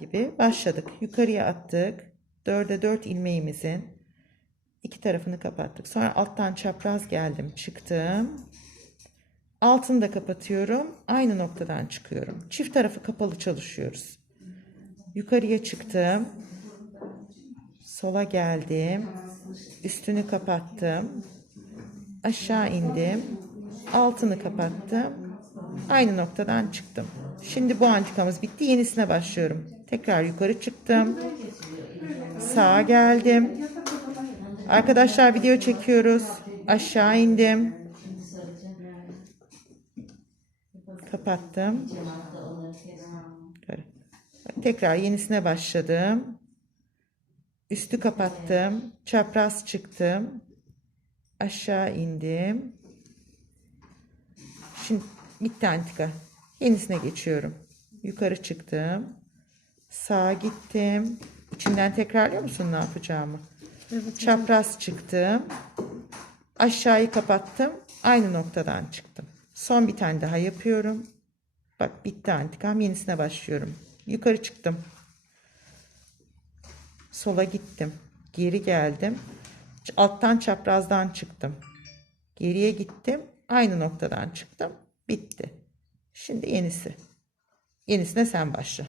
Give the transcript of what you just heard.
gibi başladık. Yukarıya attık. 4'e 4 ilmeğimizin iki tarafını kapattık. Sonra alttan çapraz geldim, çıktım. Altını da kapatıyorum. Aynı noktadan çıkıyorum. Çift tarafı kapalı çalışıyoruz. Yukarıya çıktım. Sola geldim. Üstünü kapattım. Aşağı indim. Altını kapattım. Aynı noktadan çıktım. Şimdi bu antikamız bitti. Yenisine başlıyorum. Tekrar yukarı çıktım. Sağa geldim. Arkadaşlar video çekiyoruz. Aşağı indim. Kapattım. Tekrar yenisine başladım. Üstü kapattım. Çapraz çıktım. Aşağı indim. Şimdi bitti antika. Yenisine geçiyorum. Yukarı çıktım. Sağa gittim. İçinden tekrarlıyor musun ne yapacağımı? Çapraz çıktım. Aşağıyı kapattım. Aynı noktadan çıktım. Son bir tane daha yapıyorum. Bak bitti antikam. Yenisine başlıyorum. Yukarı çıktım. Sola gittim. Geri geldim. Alttan çaprazdan çıktım. Geriye gittim. Aynı noktadan çıktım. Bitti. Şimdi yenisi. Yenisine sen başla.